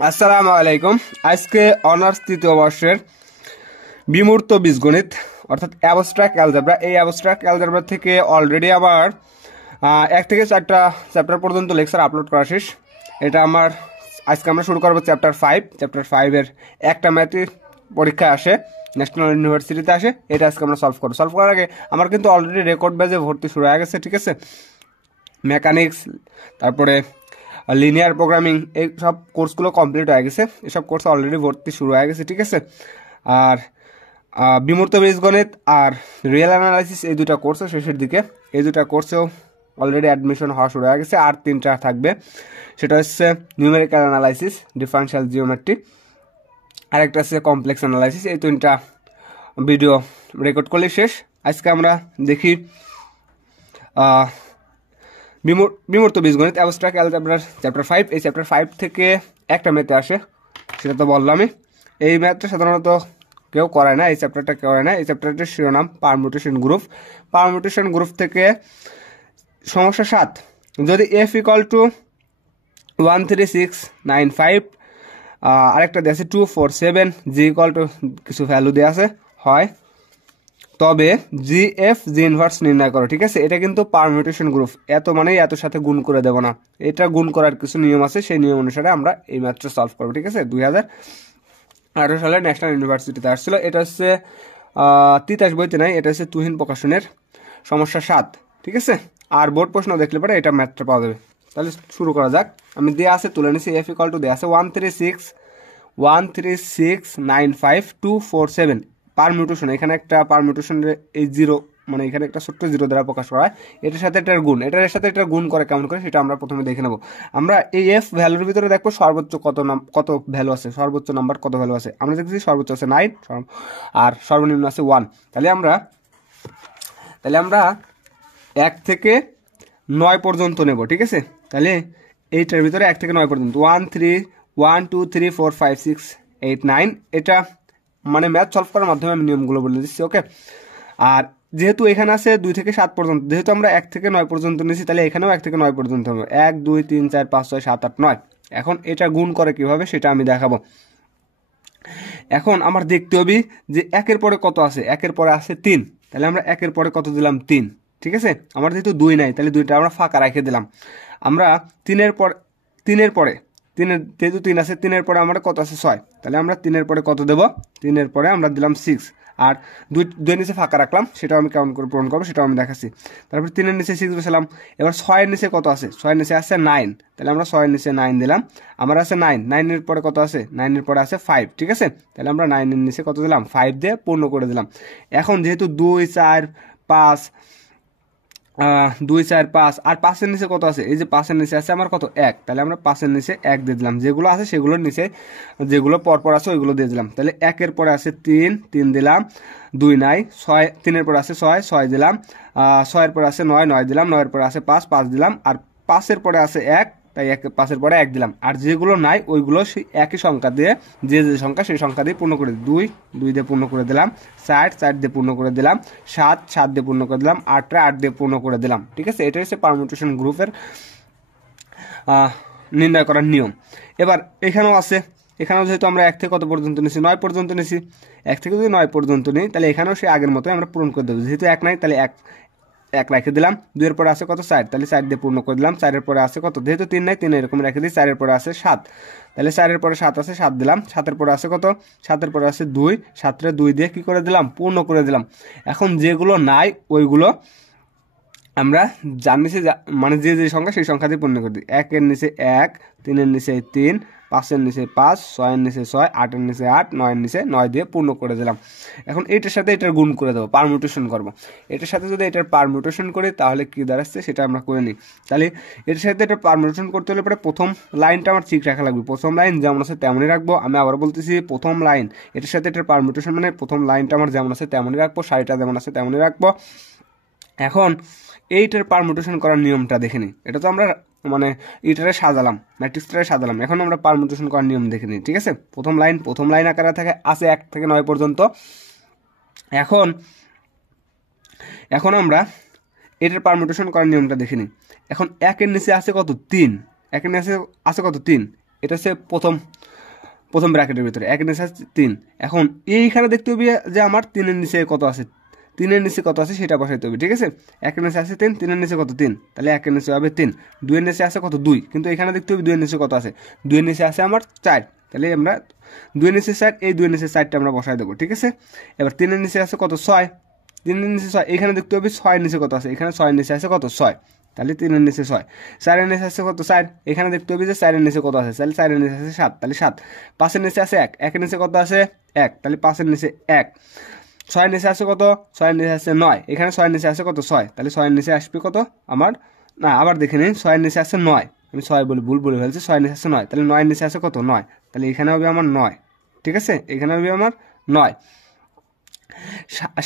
আসসালামু আলাইকুম। আজকে অনার্স তৃতীয় বর্ষের বিমূর্ত বীজগণিত অর্থাৎ অ্যাবস্ট্রাক্ট অ্যালজেব্রা, এই অ্যাবস্ট্রাক্ট অ্যালজেব্রা থেকে অলরেডি আমার 1 থেকে 4টা চ্যাপ্টার পর্যন্ত লেকচার আপলোড করা শেষ। এটা আমার আজকে আমরা শুরু করবো চ্যাপ্টার 5। চ্যাপ্টার 5-এর একটা ম্যাথই পরীক্ষা আসে, ন্যাশনাল ইউনিভার্সিটিতে আসে। এটা আজকে আমরা সলভ করবো। সলভ করার আগে আমার কিন্তু অলরেডি রেকর্ড বেজে ভর্তি শুরু হয়ে গেছে, ঠিক আছে। মেকানিক্স, তারপরে লিনিয়ার প্রোগ্রামিং, এই সব কোর্সগুলো কমপ্লিট হয়ে গেছে। এসব কোর্স অলরেডি ভর্তি শুরু হয়ে গেছে, ঠিক আছে। আর বিমূর্ত বীজগণিত আর রিয়েল অ্যানালাইসিস, এই দুটা কোর্সও শেষের দিকে। এই দুটা কোর্সেও অলরেডি অ্যাডমিশন হওয়া শুরু হয়ে গেছে। আর 3টা থাকবে, সেটা হচ্ছে নিউমেরিক্যাল অ্যানালাইসিস, ডিফারেনশিয়াল জিওমেট্রি, আর একটা হচ্ছে কমপ্লেক্স অ্যানালাইসিস। এই 3টা ভিডিও রেকর্ড করলে শেষ। আজকে আমরা দেখি বিমূর্ত বীজগণিত অ্যাবস্ট্রাক্ট অ্যালজেব্রার চ্যাপ্টার 5। এই চ্যাপ্টার 5 থেকে একটা ম্যাথে আসে, সেটা তো বললামই। এই ম্যাথটা সাধারণত কেউ করায় না, এই চ্যাপ্টারটা কেউ করে না। এই চ্যাপ্টারটার শিরোনাম পারমুটেশন গ্রুপ। পারমুটেশন গ্রুপ থেকে সমস্যা 7, যদি এফ ইকুয়াল টু 13695, আরেকটা দেওয়া আছে 247, জি ইকুয়াল টু কিছু ভ্যালু দেওয়া আছে হয়, তবে জি এফ জি ইনভার্স নির্ণয় করো, ঠিক আছে। এটা কিন্তু পারমিউটেশন গ্রুপ, এত মানে এত সাথে গুণ করে দেবো না, এটা গুণ করার কিছু নিয়ম আছে, সেই নিয়ম অনুসারে আমরা এই ম্যাথটা সলভ করবো, ঠিক আছে। 2018 সালে ন্যাশনাল ইউনিভার্সিটিতে আসছিল। এটা হচ্ছে তিতাস বইতে নাই, এটা হচ্ছে তুহিন প্রকাশনের সমস্যা 7, ঠিক আছে। আর বোর্ড প্রশ্ন দেখলে পরে এটা ম্যাথটা পাওয়া যাবে। তাহলে শুরু করা যাক। আমি দেওয়া আছে তুলে নিছি, এফ ইকুয়াল টু দেওয়া আছে 13695,247 পারমিউটেশন। এখানে একটা পারমিউটেশন, এই জিরো মানে এখানে একটা ছোট্ট জিরো দ্বারা প্রকাশ করা হয়। এটার সাথে এটার গুণ, এটার সাথে এটা গুণ করে কেমন করে সেটা আমরা প্রথমে দেখে নেব। আমরা এই এফ ভ্যালুর ভিতরে দেখবো সর্বোচ্চ কত ভ্যালু আছে, সর্বোচ্চ নাম্বার কত ভ্যালু আছে। আমরা দেখছি সর্বোচ্চ আছে 9 আর সর্বনিম্ন আছে 1। তাহলে আমরা 1 থেকে 9 পর্যন্ত নেব, ঠিক আছে। তাহলে এইটার ভিতরে 1 থেকে 9 পর্যন্ত 1 2 3 4 5 6 8 9, এটা মানে ম্যাথ সলভ করার মাধ্যমে আমি নিয়মগুলো বলে দিচ্ছি, ওকে। আর যেহেতু এখানে আছে 2 থেকে 7 পর্যন্ত, যেহেতু আমরা 1 থেকে 9 পর্যন্ত নিয়েছি, তাহলে এখানেও 1 থেকে 9 পর্যন্ত হবে। 1 2 3 4 5 6 7 8 9। এখন এটা গুণ করে কিভাবে সেটা আমি দেখাবো। এখন আমার দেখতে হবে যে 1-এর পরে কত আছে। 1-এর পরে আছে 3, তাহলে আমরা 1-এর পরে কত দিলাম 3, ঠিক আছে। আমার যেহেতু 2 নাই, তাহলে 2টা আমরা ফাঁকা রেখে দিলাম। আমরা 3-এর পরে যেহেতু 3 আছে, 3-এর পরে আমার কত আছে 6, তাহলে আমরা 3-এর পরে কত দেব, 3-এর পরে আমরা দিলাম 6। আর 2 নিচে ফাঁকা রাখলাম, সেটাও আমি কাউন্ট করে পূরণ করবো, সেটাও আমি দেখাচ্ছি। তারপর 3-এর নিচে 6 বসালাম। এবার 6-এর নিচে কত আছে, 6-এর নিচে আছে 9, তাহলে আমরা 6-এর নিচে 9 দিলাম। আমার আছে 9-এর পরে কত আছে, 9-এর পরে আছে 5, ঠিক আছে। তাহলে আমরা 9-এর নিচে কত দিলাম, 5 দিয়ে পূর্ণ করে দিলাম। এখন যেহেতু 2 4 5 2 4 5 আর 5-এর নিচে কত আছে, এই যে 5-এর নিচে আছে আমার কত 1, তাহলে আমরা 5-এর নিচে 1 দিয়ে দিলাম। যেগুলো আছে সেগুলোর নিচে যেগুলো পরপর আছে ওইগুলো দিয়ে দিলাম। তাহলে 1-এর পরে আছে 3 দিলাম, 2 নাই। 3-এর পরে আছে 6 দিলাম। 6-এর পরে আছে 9 দিলাম। 9-এর পরে আছে 5 দিলাম। আর 5-এর পরে আছে 1, তাই 5-এর পরে 1 দিলাম। আর যেগুলো নাই ওইগুলো সেই একই সংখ্যা দিয়ে, যে সংখ্যা সেই সংখ্যা দিয়ে পূর্ণ করে দিই। 2 দিয়ে পূর্ণ করে দিলাম। 4 দিয়ে পূর্ণ করে দিলাম। 7 দিয়ে পূর্ণ করে দিলাম। 8 দিয়ে পূর্ণ করে দিলাম, ঠিক আছে। এটা হচ্ছে পারমিউটেশন গ্রুপের নির্ণয় করার নিয়ম। এবার এখানেও আছে, এখানেও যেহেতু আমরা 1 থেকে কত পর্যন্ত নিছি, 9 পর্যন্ত নিছি। 1 থেকে যদি 9 পর্যন্ত নিই, তাহলে এখানেও সেই আগের মতোই আমরা পূরণ করে দেবো। যেহেতু 1 নাই, তাহলে 1 রেখে দিলাম। 2-এর পরে আছে কত 4, তাহলে 4 দিয়ে পূর্ণ করে দিলাম। 4-এর পরে আছে কত, যেহেতু 3 নাই 3 এরকম রেখে দিই। 4-এর পরে আছে 7, তাহলে 4-এর পরে 7 আছে, 7 দিলাম। 7-এর পরে আছে কত, 7-এর পরে আছে 2, 7-রে 2 দিয়ে কি করে দিলাম, পূর্ণ করে দিলাম। এখন যেগুলো নাই ওইগুলো আমরা যার নিচে মানে যে সংখ্যা সেই সংখ্যা দিয়ে পূর্ণ করে দিই। 1-এর নিচে 1, 3-এর নিচে 3, 5-এর নিচে 5, 6-এর নিচে 6, 8-এর নিচে 8, 9-এর নিচে 9 দিয়ে পূর্ণ করে দিলাম। এখন এটার সাথে এটার গুণ করে দেবো, পারমিউটেশন করবো। এটার সাথে যদি এটার পারমিউটেশন করি তাহলে কি দাঁড়াচ্ছে সেটা আমরা করে নিই। তাহলে এটার সাথে এটা পারমিউটেশন করতে হলে পরে প্রথম লাইনটা আমার ঠিক রাখা লাগবে। প্রথম লাইন যেমন আছে তেমনই রাখবো। আমি আবার বলতেছি, প্রথম লাইন এটার সাথে এটার পারমিউটেশন মানে প্রথম লাইনটা আমার যেমন আছে তেমনই রাখবো, সারিটা যেমন আছে তেমনই রাখবো। এখন এইটার পারমিউটেশন করার নিয়মটা দেখে নিই। এটা তো আমরা মানে এইটারে সাজালাম, ম্যাট্রিক্সটারে সাজালাম। এখন আমরা পারমিউটেশন করার নিয়ম দেখে নিই, ঠিক আছে। প্রথম লাইন আকারে থাকে আছে 1 থেকে 9 পর্যন্ত। এখন আমরা এটার পারমিউটেশন করার নিয়মটা দেখে নিই। এখন 1-এর নিচে আছে কত 3, 1-এর নিচে আছে কত 3, এটা হচ্ছে প্রথম ব্র্যাকেটের ভিতরে, একের নিচে আছে 3। এখন এইখানে দেখতে হবে যে আমার 3-এর নিচে কত আছে, 3-এর নিচে কত আছে সেটা বসাইতে হবে, ঠিক আছে। একের নিচে আছে 3, 3-এর নিচে কত 3, তাহলে একের নিচে হবে 3। 2-এর নিচে আছে কত 2, কিন্তু এখানে দেখতে হবে 2-এর নিচে কত আছে, 2-এর নিচে আছে আমার 4, তাহলে আমরা 2-এর নিচে 4, এই 2-এর নিচে 4টা আমরা বসাই দেবো, ঠিক আছে। এবার 3-এর নিচে আছে কত 6, 3-এর নিচে 6, এখানে দেখতে হবে 6-এর নিচে কত আছে, এখানে 6-এর নিচে আছে কত 6, তাহলে 3-এর নিচে 6। 4-এর নিচে আছে কত 4, এখানে দেখতে হবে যে 4-এর নিচে কত আছে, তাহলে 4-এর নিচে আছে 7, তাহলে 7। 5-এর নিচে আছে 1, 1-এর নিচে কত আছে 1, তাহলে 5-এর নিচে 1। 6-এর নিচে আছে কত, 6-এর নিচে আছে 9, এখানে 6-এর নিচে আছে কত 6, তাহলে 6-এর নিচে আসবে কত আমার, না আবার দেখে নিন, 6-এর নিচে আছে 9, আমি 6 বলে ভুল বলে ফেলছি, 6-এর নিচে আছে 9, তাহলে 9-এর নিচে আছে কত 9, তাহলে এখানে হবে আমার 9, ঠিক আছে, এখানে হবে আমার 9।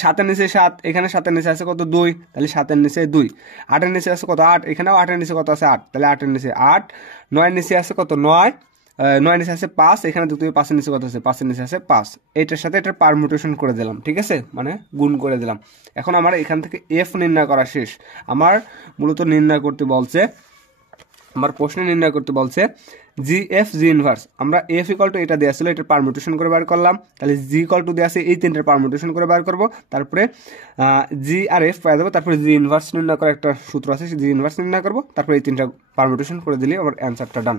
7-এর নিচে 7, এখানে 7-এর নিচে আছে কত 2, তাহলে 7-এর নিচে 2। 8-এর নিচে আছে কত 8, এখানেও 8-এর নিচে কত আছে 8, তাহলে 8-এর নিচে 8। 9-এর নিচে আছে কত 9, 9-এর নিচে আছে 5, এখানে দেখতে হবে 5-এর নিচে কত আছে, 5-এর নিচে আছে 5। এইটার সাথে এটার পারমুটেশন করে দিলাম, ঠিক আছে, মানে গুণ করে দিলাম। এখন আমার এখান থেকে এফ নির্ণয় করা শেষ। আমার মূলত নির্ণয় করতে বলছে, আমার প্রশ্নে নির্ণয় করতে বলছে জি এফ জি ইনভার্স। আমরা এফ ইকুয়াল টু এটা দেওয়া ছিল, এটার পারমুটেশন করে বার করলাম, তাহলে জি ইকুয়াল টু দেওয়া আছে, এই তিনটার পারমুটেশন করে বার করবো, তারপরে জি আর এফ পাই দেবো, তারপরে জি ইনভার্স নির্ণয় করার একটা সূত্র আছে, জি ইনভার্স নির্ণয় করবো, তারপরে এই তিনটা পারমুটেশন করে দিলে আমার অ্যান্সারটা ডান।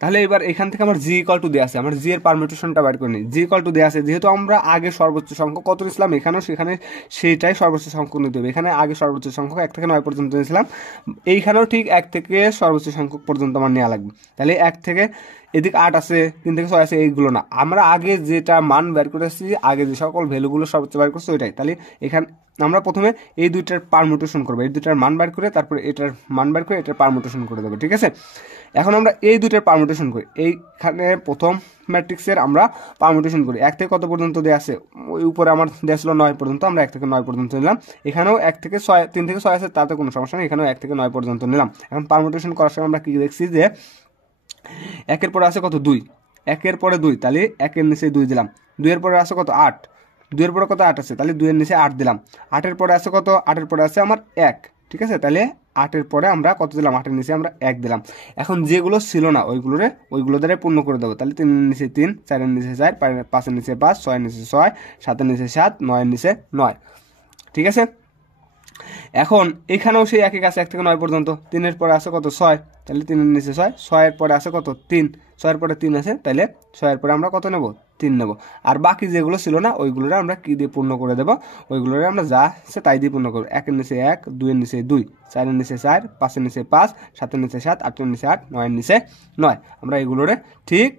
তাহলে এবার এখান থেকে আমার জি ইকুয়াল টু দেওয়া আছে, আমার জি এর পারমিটেশনটা বাইর করে নিই। জি ইকুয়াল টু দেওয়া আছে, যেহেতু আমরা আগে সর্বোচ্চ সংখ্যক কত নিয়েছিলাম, এখানেও সেখানে সেইটাই সর্বোচ্চ সংখ্যক নিতে হবে। এখানে আগে সর্বোচ্চ সংখ্যক 1 থেকে 9 পর্যন্ত নিয়েছিলাম, এইখানেও ঠিক 1 থেকে সর্বোচ্চ সংখ্যক পর্যন্ত আমার নেওয়া লাগবে। তাহলে 1 থেকে এদিকে 8 আছে, 3 থেকে 6 আছে, এইগুলো না, আমরা আগে যেটা মান বের করেছি, আগে যে সকল ভ্যালুগুলো সর্বোচ্চ বের করছি ওইটাই। তাহলে এখানে আমরা প্রথমে এই দুইটার পারমুটেশন করবো, এই দুইটার মান বের করে তারপরে এটার মান বের করে এটার পারমুটেশন করে দেবো, ঠিক আছে। এখন আমরা এই দুইটার পারমুটেশন করি, এইখানে প্রথম ম্যাট্রিক্সের আমরা পারমুটেশন করি। 1 থেকে কত পর্যন্ত দেওয়া আছে, ওই উপরে আমার দেওয়া ছিল 9 পর্যন্ত, আমরা 1 থেকে 9 পর্যন্ত নিলাম। এখানেও 1 থেকে 6, 3 থেকে 6 আছে, তাতে কোনো সমস্যা নেই, এখানেও 1 থেকে 9 পর্যন্ত নিলাম। এখন পারমুটেশন করার সময় আমরা কি দেখছি যে 1-এর পরে আছে কত 2, 1-এর পরে 2, তাহলে 1-এর নিচে 2 দিলাম। 2-এর পরে আছে কত 8, 2-এর পরে কত 8 আছে, তাহলে 2-এর নিচে 8 দিলাম। 8-এর পরে আছে কত, 8-এর পরে আছে আমার 1, ঠিক আছে, তাহলে 8-এর পরে আমরা কত দিলাম, 8-এর নিচে আমরা 1 দিলাম। এখন যেগুলো ছিল না ওইগুলো দ্বারা পূর্ণ করে দেবো, তাহলে 3-এর নিচে 3, 4-এর নিচে 4, 5-এর নিচে 5, 6-এর নিচে 6, 7-এর নিচে 7, 9-এর নিচে 9, ঠিক আছে। এখন এখানেও সেই একই কাছে 1 থেকে 9 পর্যন্ত। 3-এর পরে আছে কত 6, তাহলে 3-এর নিচে 6, 6-এর পরে আছে কত 3, 6-এর পরে 3 আছে, তাহলে 6-এর পরে আমরা কত নেব 3 নেব। আর বাকি যেগুলো ছিল না ওইগুলোর আমরা কি দিয়ে পূর্ণ করে দেবো, ওইগুলোর আমরা যা আছে তাই দিয়ে পূর্ণ করবো। 1-এর নিচে 1, 2-এর নিচে 2, 4-এর নিচে 4, 5-এর নিচে 5, 7-এর নিচে 7, 8-এর নিচে 8, 9-এর নিচে 9। আমরা এগুলোরে ঠিক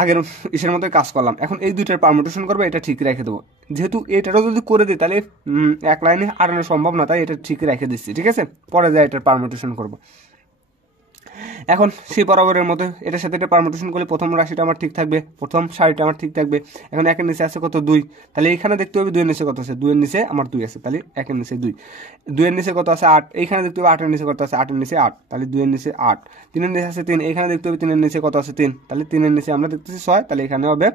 আগের ইসের মতো কাজ করলাম। এখন এই দুইটার পারমুটেশন করবো, এটা ঠিক রেখে দেবো। যেহেতু এটারও যদি করে দিই তাহলে এক লাইনে আটানো সম্ভব না, তাই এটা ঠিক রেখে দিচ্ছি, ঠিক আছে। পরে যায় এটার পারমুটেশন করবো। এখন সেই বরাবরের মতো এটার সাথে এটা পারমুটেশন করলে প্রথম রাশিটা আমার ঠিক থাকবে, প্রথম সারিটা আমার ঠিক থাকবে। এখন 1-এর নিচে আছে কত 2, তাহলে এখানে দেখতে হবে 2-এর নিচে কত আছে, 2-এর নিচে আমার 2 আছে, তাহলে 1-এর নিচে 2। 2-এর নিচে কত আছে 8, এইখানে দেখতে হবে 8-এর নিচে কত আছে, 8-এর নিচে 8, তাহলে 2-এর নিচে 8। 3-এর নিচে আছে 3, এইখানে দেখতে হবে 3-এর নিচে কত আছে 3, তাহলে 3-এর নিচে আমরা দেখতেছি 6, তাহলে এখানে হবে,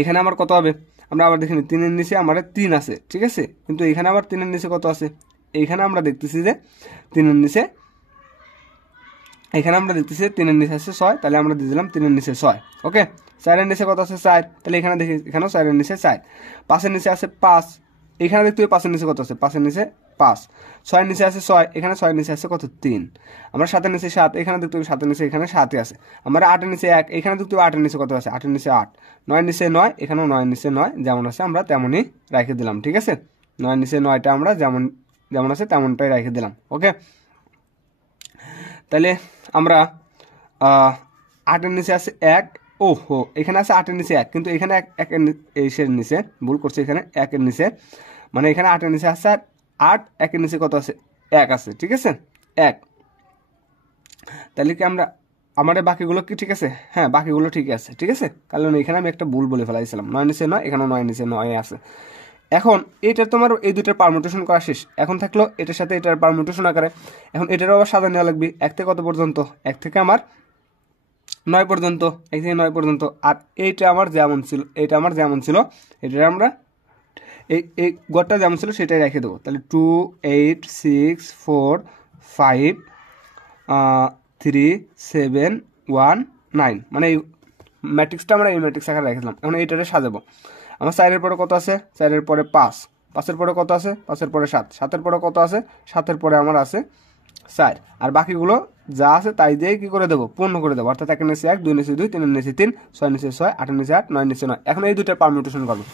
এখানে আমার কত হবে, আমরা আবার দেখি 3-এর নিচে আমার 3 আছে, ঠিক আছে, কিন্তু এখানে আবার 3-এর নিচে কত আছে, এইখানে আমরা দেখতেছি যে 3-এর নিচে, এখানে আমরা দেখতেছি 3-এর নিচে আছে 6, তাহলে আমরা দিয়ে দিলাম 3-এর নিচে 6, ওকে। 4-এর নিচে কত আছে 4, তাহলে এখানে দেখি এখানেও 4-এর নিচে 4। 5-এর নিচে আছে 5, এখানে দেখতে হবে 5-এর নিচে কত আছে, 5-এর নিচে 5। 6-এর নিচে আছে 6, এখানে 6-এর নিচে আছে কত 3। আমরা 7-এর নিচে 7, এখানে দেখতে হবে 7-এর নিচে এখানে 7 আছে। আমরা 8-এর নিচে 1, এখানে দেখতে হবে 8-এর নিচে কত আছে, 8-এর নিচে 8। 9-এর নিচে 9, এখানেও 9-এর নিচে 9, যেমন আছে আমরা তেমনই রেখে দিলাম, ঠিক আছে। 9-এর নিচে 9টা আমরা যেমন আছে তেমনটাই রেখে দিলাম, ওকে। তাহলে আমরা 8-এর নিচে আছে 1, ওহো এখানে আছে 8-এর নিচে 1, কিন্তু এখানে 1-এর নিচে ভুল করছে, এখানে 1-এর নিচে, মানে এখানে 8-এর নিচে আছে 8, 1-এর নিচে কত আছে 1 আছে, ঠিক আছে 1। তাহলে কি আমরা আমাদের বাকিগুলো কি ঠিক আছে, হ্যাঁ বাকিগুলো ঠিক আছে, ঠিক আছে, কারণ এখানে আমি একটা ভুল বলে ফেলাইছিলাম, 9-এর নিচে 9, এখানেও 9-এর নিচে 9 আছে। এখন এটা তোমার এই দুইটার পারমুটেশন করা শেষ, এখন থাকলো এটার সাথে এটার পারমুটেশন আকারে। এখন এটারও আবার সাজা নেওয়া লাগবে, 1 থেকে কত পর্যন্ত, 1 থেকে আমার 9 পর্যন্ত, 1 থেকে 9 পর্যন্ত। আর এইটা আমার যেমন ছিল, এটা আমার যেমন ছিল, এটা আমরা এই গড়টা যেমন ছিল সেটাই রেখে দেবো। তাহলে 2 8 6 4 5 3719 মানে এই ম্যাট্রিক্সটা আমরা এই ম্যাট্রিক্স আকারে রেখেছিলাম। এখন এইটারে সাজাবো। আমার 4-এর পরে কত আছে? 4-এর পরে 5, 5-এর পরে কত আছে? 5-এর পরে 7, 7-এর পরে কত আছে? 7-এর পরে আমার আছে 4, আর বাকিগুলো যা আছে তাই দিয়ে কি করে দেবো? পূর্ণ করে দেবো। অর্থাৎ 1-এর নিচে 1, 2-এর নিচে 2, 3-এর নিচে 3, 6-এর নিচে 6, 8-এর নিচে 8, 9-এর নিচে 9। এখন এই দুইটার পারমিউটেশন করবো।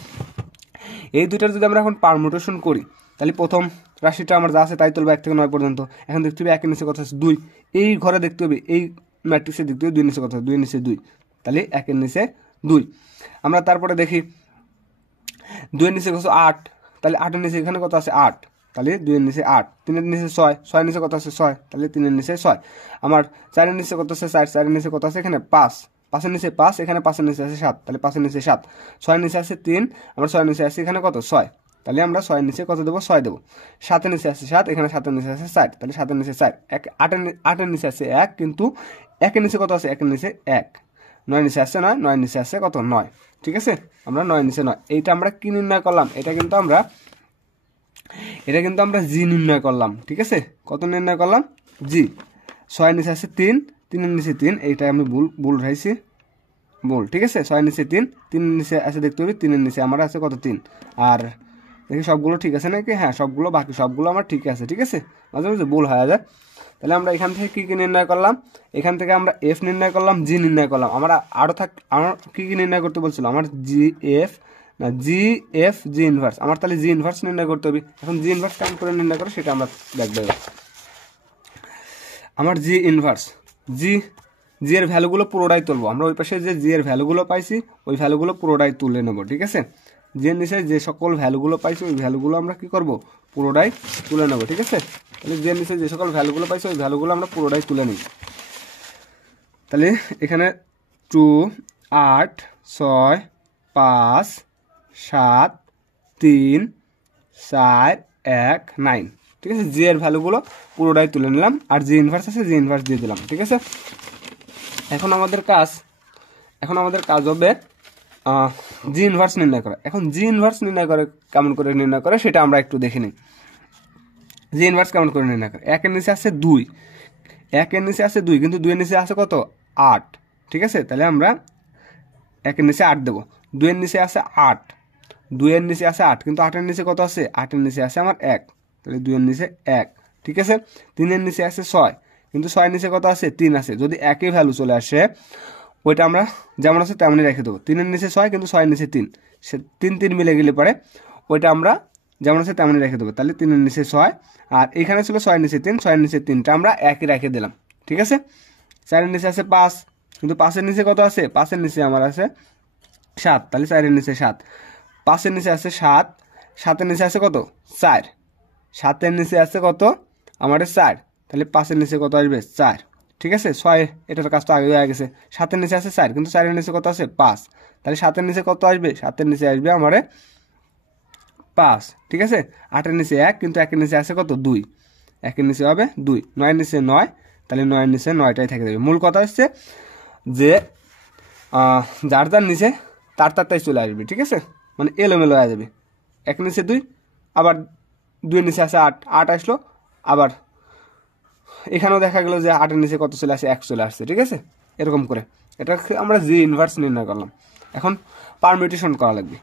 এই দুইটার যদি আমরা এখন পারমুটেশন করি তাহলে প্রথম রাশিটা আমার যা আছে তাই তুলবো 1 থেকে 9 পর্যন্ত। এখন দেখতে হবে 1-এর নিচে কত আছে? 2। এই ঘরে দেখতে হবে, এই ম্যাট্রিক্সে দেখতে হবে 2-এর নিচে কত আছে? 2-এর নিচে 2, তাহলে 1-এর নিচে 2। আমরা তারপরে দেখি 2-এর নিচে কত? 8, তাহলে 8-এর নিচে এখানে কত আছে? 8, তাহলে 2-এর নিচে 8। 3-এর নিচে 6, 6-এর নিচে কত আছে? 6, তাহলে 3-এর নিচে 6। আমার 4-এর নিচে কত আছে? 4, 4-এর নিচে কত আছে? এখানে 5, 5-এর নিচে 5, এখানে 5-এর নিচে আছে 7, তাহলে 5-এর নিচে 7। 6-এর নিচে আছে 3, আমরা 6-এর নিচে আছে এখানে কত? 6, তাহলে আমরা 6-এর নিচে কত দেবো? 6 দেবো। 7-এর নিচে আছে 7, এখানে 7-এর নিচে আছে 4, তাহলে 7-এর নিচে 4। 8-এর নিচে আছে 1, কিন্তু 1-এর নিচে কত আছে? 1-এর নিচে 1। 9-এর নিচে আছে 9, 9-এর নিচে আছে কত? 9। ঠিক আছে, আমরা 9-এর নিচে 9। এইটা আমরা কি নির্ণয় করলাম? এটা কিন্তু আমরা জি নির্ণয় করলাম। ঠিক আছে, কত নির্ণয় করলাম? জি। 6-এর নিচে আছে 3, 3-এর নিচে 3, এইটা আমি ভুল রাখছি, ভুল। ঠিক আছে, 6-এর নিচে 3, 3-এর নিচে আছে দেখতে হবে, 3-এর নিচে আমার আছে কত? 3। আর দেখি সবগুলো ঠিক আছে নাকি? হ্যাঁ, সবগুলো, বাকি সবগুলো আমার ঠিক আছে। ঠিক আছে, মাঝে মাঝে ভুল হয়ে যায়। তাহলে আমরা এখান থেকে কি নির্ণয় করলাম? এখান থেকে আমরা এফ নির্ণয় করলাম, জি নির্ণয় করলাম। আমরা আমার কি নির্ণয় করতে বলছিল? আমার জি এফ জি ইনভার্স। আমার তাহলে জি ইনভার্স নির্ণয় করতে হবে। এখন জি ইনভার্স কেমন করে নির্ণয় করে সেটা আমরা দেখবো। আমার জি ইনভার্স, জি এর ভ্যালুগুলো পুরোটাই তুলবো। আমরা ওই পাশে যে জি এর ভ্যালুগুলো পাইছি ওই ভ্যালুগুলো পুরোটাই তুলে নেব। ঠিক আছে, জি এর নিচে যে সকল ভ্যালুগুলো পাইছি ওই ভ্যালুগুলো আমরা কি করব? পুরোটাই তুলে নেব। ঠিক আছে, তাহলে জি এর নিচে যে সকল ভ্যালুগুলো পাইছি ওই ভ্যালুগুলো আমরা পুরোটাই তুলে নিই। তাহলে এখানে 2, 8, 6, 5, 7, 3, 4, 1, 9। ঠিক আছে, জি এর ভ্যালুগুলো পুরোটাই তুলে নিলাম, আর জি ইনভার্স আছে, জি ইনভার্স দিয়ে দিলাম। ঠিক আছে, এখন আমাদের কাজ হবে জি ইনভার্স নির্ণয় করা। এখন জি ইনভার্স নির্ণয় করে কেমন করে নির্ণয় করে সেটা আমরা একটু দেখে নিই। জি ইনভার্স কেমন করে নির্ণয় করে? 1-এর নিচে আছে 2, 1-এর নিচে আছে 2, কিন্তু 2-এর নিচে আছে কত? 8। ঠিক আছে, তাহলে আমরা 1-এর নিচে 8 দেবো। 2-এর নিচে আছে 8, 2-এর নিচে আছে 8, কিন্তু 8-এর নিচে কত আছে? 8-এর নিচে আছে আমার 1, তাহলে 2-এর নিচে 1। ঠিক আছে, 3-এর নিচে আছে 6, কিন্তু 6-এর নিচে কত আছে? 3 আছে। যদি একই ভ্যালু চলে আসে ওইটা আমরা যেমন আছে তেমনই রেখে দেবো। 3-এর নিচে 6, কিন্তু 6-এর নিচে 3, সে 3 মিলে গেলে পরে ওইটা আমরা যেমন আছে তেমনই রেখে দেবো। তাহলে 3-এর নিচে 6, আর এখানে ছিল 6-এর নিচে 3, 6-এর নিচে 3টা আমরা একই রেখে দিলাম। ঠিক আছে, 4-এর নিচে আছে 5, কিন্তু 5-এর নিচে কত আছে? 5-এর নিচে আমার আছে 7, তাহলে 4-এর নিচে 7। 5-এর নিচে আছে 7, 7-এর নিচে আছে কত? 4, 7-এর নিচে আছে কত? আমার 4, তাহলে 5-এর নিচে কত আসবে? 4। ঠিক আছে, 6, এটার কাজ তো আগে হয়ে গেছে। 7-এর নিচে আছে 4, কিন্তু 4-এর নিচে কত আছে? 5, তাহলে 7-এর নিচে কত আসবে? 7-এর নিচে আসবে আমার 5। ঠিক আছে, 8-এর নিচে 1, কিন্তু 1-এর নিচে আছে কত? 2, 1-এর নিচে হবে 2। 9-এর নিচে 9, তাহলে 9-এর নিচে 9টাই থেকে যাবে। মূল কথা হচ্ছে যে যার যার নিচে তারটাই চলে আসবে। ঠিক আছে, মানে এলোমেলো হয়ে যাবে। 1-এর নিচে 2, আবার 2-এর নিচে আছে 8, 8 আসলো, আবার এখানেও দেখা গেল যে 8-এর নিচে কত চলে আসে? 1 চলে আসছে। ঠিক আছে, এরকম করে এটা আমরা জি ইনভার্স নির্ণয় করলাম। এখন পারমিউটেশন করা লাগবে।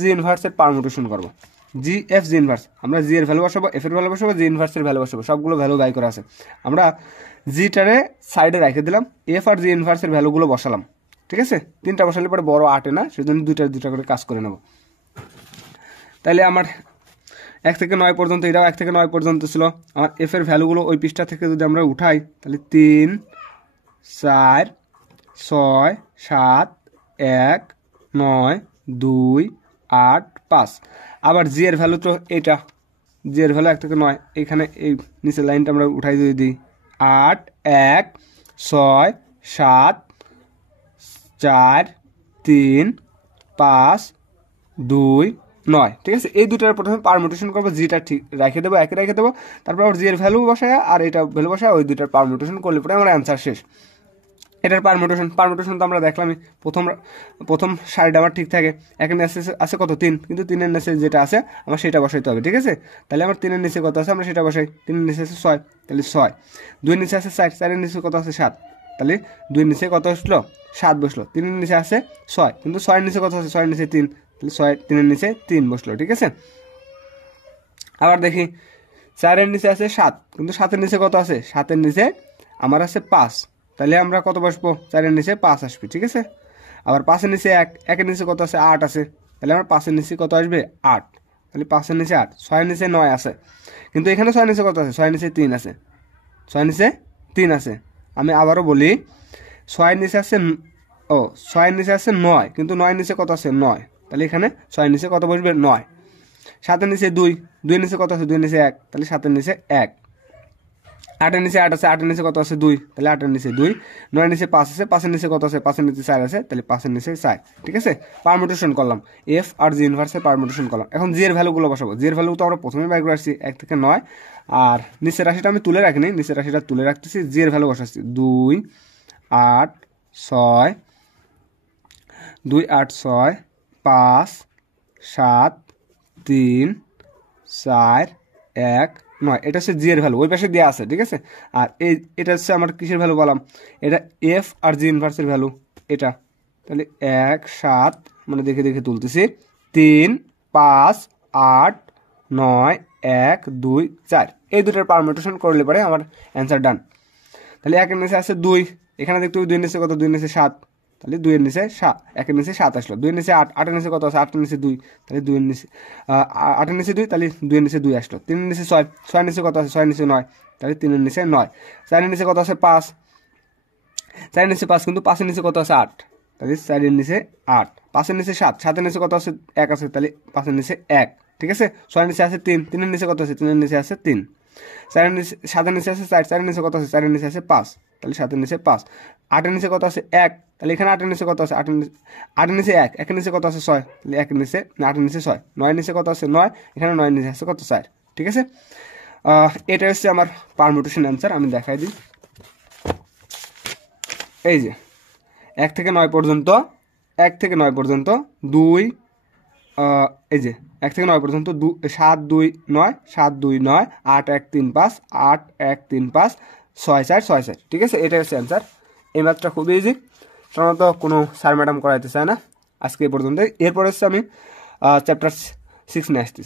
জি ইনভার্সের পারমিউটেশন করবো। জি ইনভার্স, আমরা জি এর ভ্যালু বসাবো, এফ এর ভ্যালু বসাবো, জি ইনভার্সের ভ্যালু বসাবো, সবগুলো ভ্যালু বাই করা আছে। আমরা জিটারে সাইডে রেখে দিলাম, এফ আর জি ইনভার্সের ভ্যালুগুলো বসালাম। ঠিক আছে, 3টা বসালে পরে বড় 8 না, সেজন্য 2টা করে কাজ করে নেব। তাইলে আমার 1 থেকে 9 পর্যন্ত, এটাও 1 থেকে 9 পর্যন্ত ছিল। আমার এফ এর ভ্যালুগুলো ওই পৃষ্ঠা থেকে যদি আমরা উঠাই তাহলে 3, 4, 6, 7, 1, 9, 2, 8, 5। আবার জি এর ভ্যালু তো এটা, জি এর ভ্যালু 1 থেকে 9, এখানে এই নিচের লাইনটা আমরা উঠাই যদি দিই 8, 1, 6, 7, 4, 3, 5, 2, 9। ঠিক আছে, এই দুটার প্রথমে পারমিউটেশন করবো, জিটা ঠিক রেখে দেবো, একই রেখে দেবো, তারপর আবার জি এর ভ্যালু বসায় আর এটা ভ্যালু বসায়, ওই দুটার পারমিউটেশন করলে পরে আমার অ্যান্সার শেষ। এটার পারমুটেশন তো আমরা দেখলামই, প্রথম সারিটা আমার ঠিক থাকে, এখানে আছে কত 3, কিন্তু 3-এর নিচে যেটা আছে আমার সেটা বসাইতে হবে, ঠিক আছে। তাহলে আমার 3-এর নিচে কত আছে আমরা সেটা বসাই, 3-এর নিচে আছে 6, তাহলে 6, 2-এর নিচে আছে 4, 4-এর নিচে কত আছে 7, তাহলে 2-এর নিচে কত আসলো 7 বসলো, 3-এর নিচে আছে 6, কিন্তু 6-এর নিচে কত আছে 6-এর নিচে 3, তাহলে 3-এর নিচে 3 বসলো, ঠিক আছে। আবার দেখি 4-এর নিচে আছে 7, কিন্তু 7-এর নিচে কত আছে, 7-এর নিচে আমার আছে 5, তাহলে আমরা কত বসবো 4-এর নিচে 5 আসবে, ঠিক আছে। আবার 5-এর নিচে 1, 1-এর নিচে কত আছে 8 আছে, তাহলে আমার 5-এর নিচে কত আসবে 8, তাহলে 5-এর নিচে 8, 6-এর নিচে 9 আছে, কিন্তু এখানে 6-এর নিচে কত আছে 6-এর নিচে 3 আছে, 6-এর নিচে 3 আছে। আমি আবারও বলি 6-এর নিচে আছে 6-এর নিচে আছে 9, কিন্তু 9-এর নিচে কত আছে 9, তাহলে এখানে 6-এর নিচে কত বসবে 9। 7-এর নিচে 2, 2-এর নিচে কত আছে 2-এর নিচে 1, তাহলে 7-এর নিচে 1। 8-এর নিচে 8 আছে, 8-এর নিচে কত আছে 2, তাহলে 8-এর নিচে 2। 9-এর নিচে 5 আছে, 5-এর নিচে কত আছে 5-এর নিচে 4 আছে, তাহলে 5-এর নিচে 4, ঠিক আছে। পারমুটেশন করলাম, এফ আর জি ইনভার্সের পারমুটেশন করলাম। এখন জি এর ভ্যালুগুলো বসাবো। জি এর ভ্যালু তো আমরা প্রথমেই বাইর করে আসছি 1 থেকে 9, আর নিচের রাশিটা আমি তুলে রাখিনি, নিচের রাশিটা তুলে রাখতেছি, জি এর ভ্যালু বসাচ্ছি 2 8 6 2 8 6 5 7 3 4 1 9, এটা হচ্ছে জি এর ভ্যালু, ওই পাশে দেওয়া আছে, ঠিক আছে। আর এটা হচ্ছে আমার কিসের ভ্যালু বললাম, এটা এফ আর জি ইনভার্সের ভ্যালু, এটা। তাহলে 1 7, মানে দেখে দেখে তুলতেছি, 3 5 8 9 1 2 4, এই দুটোর পারমুটেশন করলে পরে আমার অ্যান্সার ডান। তাহলে 1-এর নিচে আছে 2, এখানে দেখতে হবে 2-এর নিচে কত, 2-এর নিচে 7, তাহলে 2-এর নিচে 7, 1-এর নিচে 7 আসলো, 2-এর নিচে 8, 8-এর নিচে কত আছে 8-এর নিচে 2, তাহলে 2-এর নিচে 8-এর নিচে 2, তাহলে 2-এর নিচে 2 আসলো, 3-এর নিচে 6, 6-এর নিচে কত আছে 6-এর নিচে 9, তাহলে 3-এর নিচে 9, 4-এর নিচে কত আছে 5, 4-এর নিচে 5, কিন্তু 5-এর নিচে কত আছে 8, তাহলে 4-এর নিচে 8, 5-এর নিচে 7, 7-এর নিচে কত আছে 1 আছে, তাহলে 5-এর নিচে 1, ঠিক আছে। 6-এর নিচে আছে 3, 3-এর নিচে কত আছে 3-এর নিচে আছে 3, 4-এর নিচে 7-এর নিচে আছে 4, 4-এর নিচে কত আছে 4-এর নিচে আছে 5, তাহলে 7-এর নিচে 5, 8-এর নিচে কত আছে 1, তাহলে এখানে 8-এর নিচে কত আছে 8-এর নিচে 1, 1-এর নিচে কত আছে 6, তাহলে 1-এর নিচে 8-এর নিচে 6, 9-এর নিচে কত আছে 9, এখানে 9-এর নিচে আছে কত 4, ঠিক আছে। এটা হচ্ছে আমার পারমুটেশন অ্যান্সার। আমি দেখাই দিই, এই যে 1 থেকে 9 পর্যন্ত, 1 থেকে 9 পর্যন্ত 2, এই যে 1 থেকে 9 পর্যন্ত 7 2 9, 7 2 9, 8 1 3 5, 8 1 3 5, 6 4 6 4, ঠিক আছে। এটা হচ্ছে অ্যান্সার। এই ম্যাথটা খুবই ইজি, সাধারণত কোনো স্যার ম্যাডাম করাইতে চায় না। আজকে এই পর্যন্ত, এরপর হচ্ছে আমি চ্যাপ্টার 6 নিয়ে আসতেছি।